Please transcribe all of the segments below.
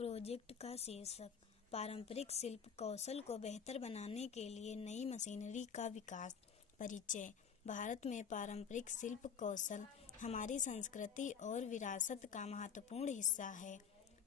Project का शीर्षक पारंपरिक शिल्प कौशल को बेहतर बनाने के लिए नई मशीनरी का विकास। परिचय। भारत में पारंपरिक शिल्प कौशल हमारी संस्कृति और विरासत का महत्वपूर्ण हिस्सा है,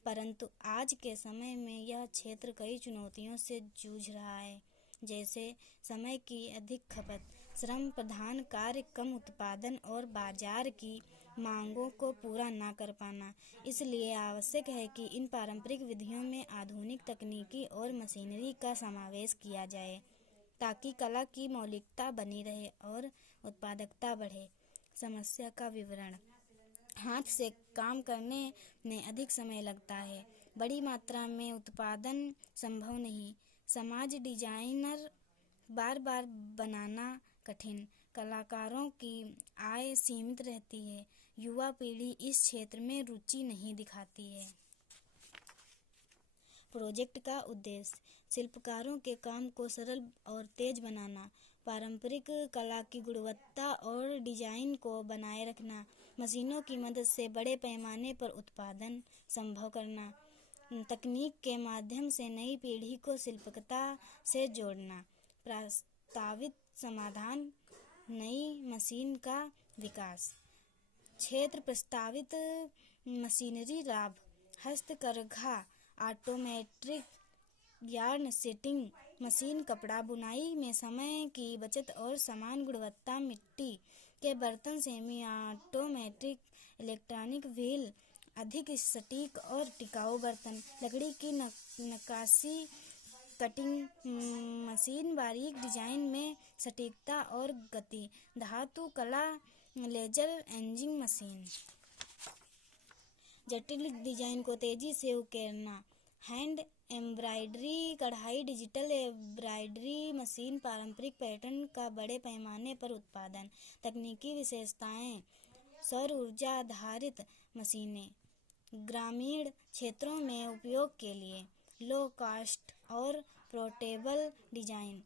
परंतु आज के समय में यह क्षेत्र कई चुनौतियों से जूझ रहा है, जैसे समय की अधिक खपत, श्रम प्रधान कार्य, कम उत्पादन और बाजार की मांगों को पूरा न कर पाना। इसलिए आवश्यक है कि इन पारंपरिक विधियों में आधुनिक तकनीकी और मशीनरी का समावेश किया जाए, ताकि कला की मौलिकता बनी रहे और उत्पादकता बढ़े। समस्या का विवरण। हाथ से काम करने में अधिक समय लगता है, बड़ी मात्रा में उत्पादन संभव नहीं, समाज डिजाइनर बार बार बनाना कठिन, कलाकारों की आय सीमित रहती है, युवा पीढ़ी इस क्षेत्र में रुचि नहीं दिखाती है। प्रोजेक्ट का उद्देश्य शिल्पकारों के काम को सरल और तेज बनाना, पारंपरिक कला की गुणवत्ता और डिजाइन को बनाए रखना, मशीनों की मदद से बड़े पैमाने पर उत्पादन संभव करना, तकनीक के माध्यम से नई पीढ़ी को शिल्पकला से जोड़ना। प्रस्तावित समाधान नई मशीन का विकास। क्षेत्र प्रस्तावित मशीनरी लाभ, हस्तकरघा, ऑटोमेट्रिक यार्न सेटिंग मशीन, कपड़ा बुनाई में समय की बचत और समान गुणवत्ता, मिट्टी के बर्तन, सेमी ऑटोमेटिक इलेक्ट्रॉनिक व्हील, अधिक सटीक और टिकाऊ बर्तन, लकड़ी की नक्काशी कटिंग मशीन, बारीक डिजाइन में सटीकता और गति, धातु कला लेजर एचिंग मशीन, जटिल डिजाइन को तेजी से उकेरना, हैंड एम्ब्रॉयडरी कढ़ाई, डिजिटल एम्ब्रॉयडरी मशीन, पारंपरिक पैटर्न का बड़े पैमाने पर उत्पादन। तकनीकी विशेषताएं। सौर ऊर्जा आधारित मशीनें, ग्रामीण क्षेत्रों में उपयोग के लिए, लो कॉस्ट और पोर्टेबल डिजाइन,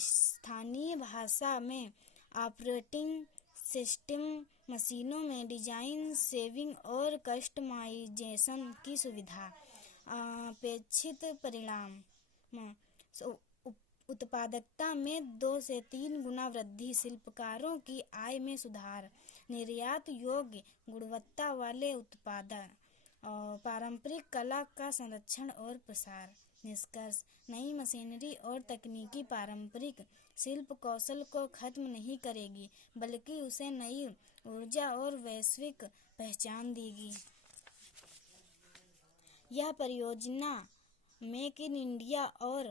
स्थानीय भाषा में ऑपरेटिंग सिस्टम मशीनों में डिजाइन सेविंग और कस्टमाइजेशन की सुविधा। अपेक्षित परिणाम। उत्पादकता में 2 से 3 गुना वृद्धि, शिल्पकारों की आय में सुधार, निर्यात योग्य गुणवत्ता वाले उत्पादन, पारंपरिक कला का संरक्षण और प्रसार। निष्कर्ष। नई मशीनरी और तकनीकी पारंपरिक शिल्प कौशल को खत्म नहीं करेगी, बल्कि उसे नई ऊर्जा और वैश्विक पहचान देगी। यह परियोजना मेक इन इंडिया और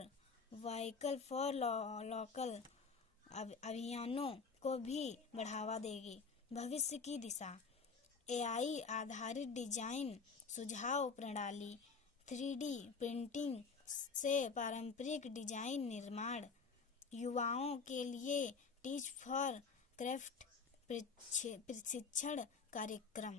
वोकल फॉर लोकल अभियानों को भी बढ़ावा देगी। भविष्य की दिशा। AI आधारित डिजाइन सुझाव प्रणाली, 3D प्रिंटिंग से पारंपरिक डिजाइन निर्माण, युवाओं के लिए टीच फॉर क्राफ्ट प्रशिक्षण कार्यक्रम।